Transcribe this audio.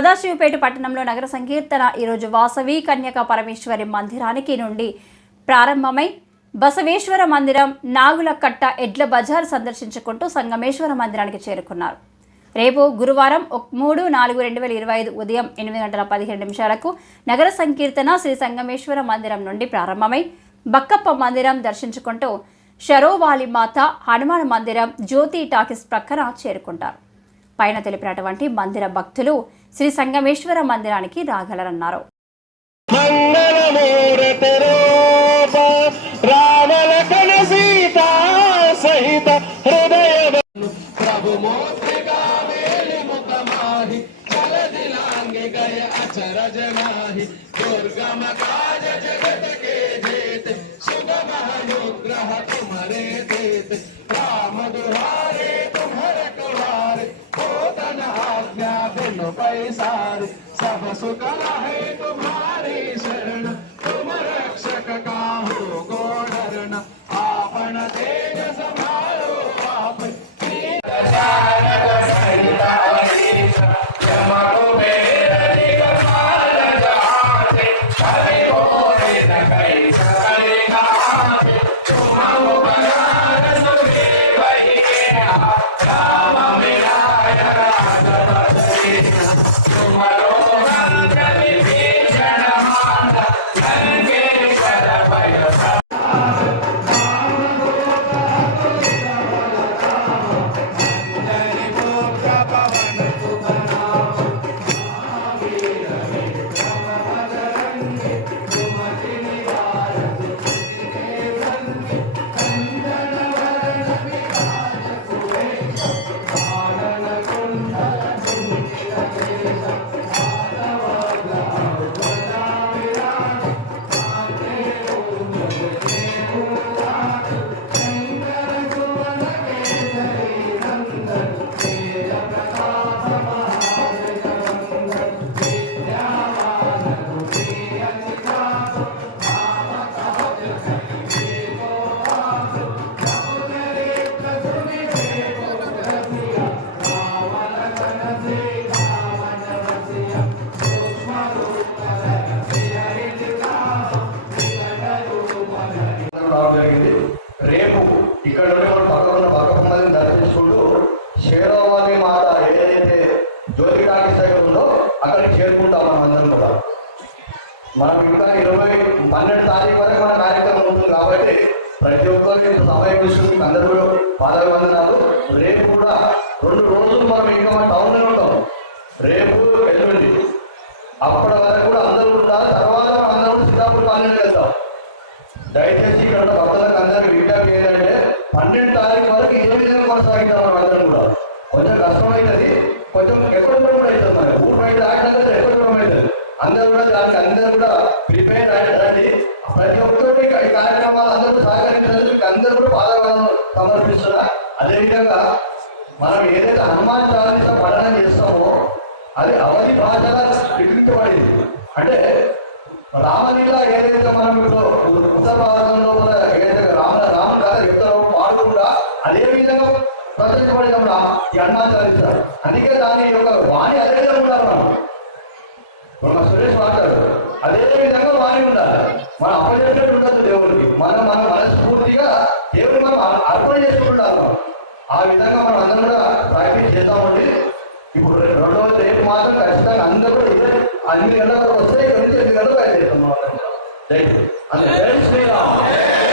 సదాశివపేట పట్టణంలో నగర సంకీర్తన ఈరోజు వాసవి కన్యక పరమేశ్వరి మందిరానికి నుండి ప్రారంభమై బసవేశ్వర మందిరం నాగుల కట్ట ఎడ్ల బజార్ సందర్శించుకుంటూ సంగమేశ్వర మందిరానికి చేరుకున్నారు. రేపు గురువారం మూడు నాలుగు రెండు వేల ఇరవై ఐదు ఉదయం ఎనిమిది గంటల పదిహేడు నిమిషాలకు నగర సంకీర్తన శ్రీ సంగమేశ్వర మందిరం నుండి ప్రారంభమై బక్కప్ప మందిరం దర్శించుకుంటూ శరోవాలి మాత హనుమాన్ మందిరం జ్యోతి టాకీస్ ప్రక్కన చేరుకుంటారు. పైన తెలిపినటువంటి మందిర భక్తులు శ్రీ సంగమేశ్వర మందిరానికి రాగలరన్నారు. మంగళమూర్తి రూప రామలకన సీతా आज्ञा बिनु पैसारे सब सुख है तुम्हारी शरण। तुम रक्षक का हो डरना శేరవాణి మాత ఏదైతే జ్యోతి టాకీస్ దగ్గర ఉందో అక్కడికి చేరుకుంటాం మనం అందరం కూడా. మనం ఇంకా ఇరవై పన్నెండు తారీఖు వరకు మన కార్యక్రమం ఉంటుంది కాబట్టి ప్రతి ఒక్కరికి ఇంత సమయం ఇస్తుంది అందరూ కూడా రేపు కూడా రెండు రోజులు మనం ఇంకా మన టౌన్లో ఉంటాం. రేపు ఎల్లుండి. అప్పటి వరకు కూడా అందరూ ఉంటారు తర్వాత అందరూ కూడా పన్నెండు వెళ్తాం. దయచేసి ఇక్కడ భక్తులకు అందరికీ విజ్ఞప్తి ఏంటంటే పన్నెండు తారీఖు వరకు ఇదే విధంగా కొనసాగిద్దాం మనం అందరం కూడా. కొంచెం కష్టమవుతుంది కొంచెం ఎక్కువ కూడా అవుతుంది మనకి ఊరు బయట దాటినాక ఎక్కువ దూరం అవుతుంది అందరూ కూడా దానికి అందరూ కూడా ప్రిపేర్ అయ్యండి ప్రతి ఒక్కరికి ఈ కార్యక్రమాలు అందరూ సహకరించినందుకు అందరూ కూడా బాధలను సమర్పిస్తున్నా. అదేవిధంగా మనం ఏదైతే హనుమాన్ చాలీస పఠనం చేస్తామో అది అవధి భాషగా వికృతపడింది అంటే రామలీల ఏదైతే మనం ఇప్పుడు ఉత్తర భారతంలో కూడా ఏదైతే రామ రామ కథ చెప్తారో పాడుకుంటా అదే విధంగా ప్రచురించబడిన అందుకే దాని యొక్క వాణి అదే విధంగా ఉండాలి మనం. ఒక సురేష్ మాట్లాడు. అదే విధంగా వాణి ఉండాలి. మనం అప్పచెప్పినట్టు ఉండదు దేవుడికి. మనం మన మనస్ఫూర్తిగా దేవుడిని మనం అర్పణ చేసుకుంటాము ఆ విధంగా మనం అందరం కూడా ప్రాక్టీస్ చేద్దామండి. ఇప్పుడు రెండవ రేపు మాత్రం ఖచ్చితంగా అందరూ కూడా ఇదే అన్ని గంటల వస్తే ఇక్కడ నుంచి ఎనిమిది గంటలకు బయలుదేరుతాం మనం. అందరం జై శ్రీరామ్.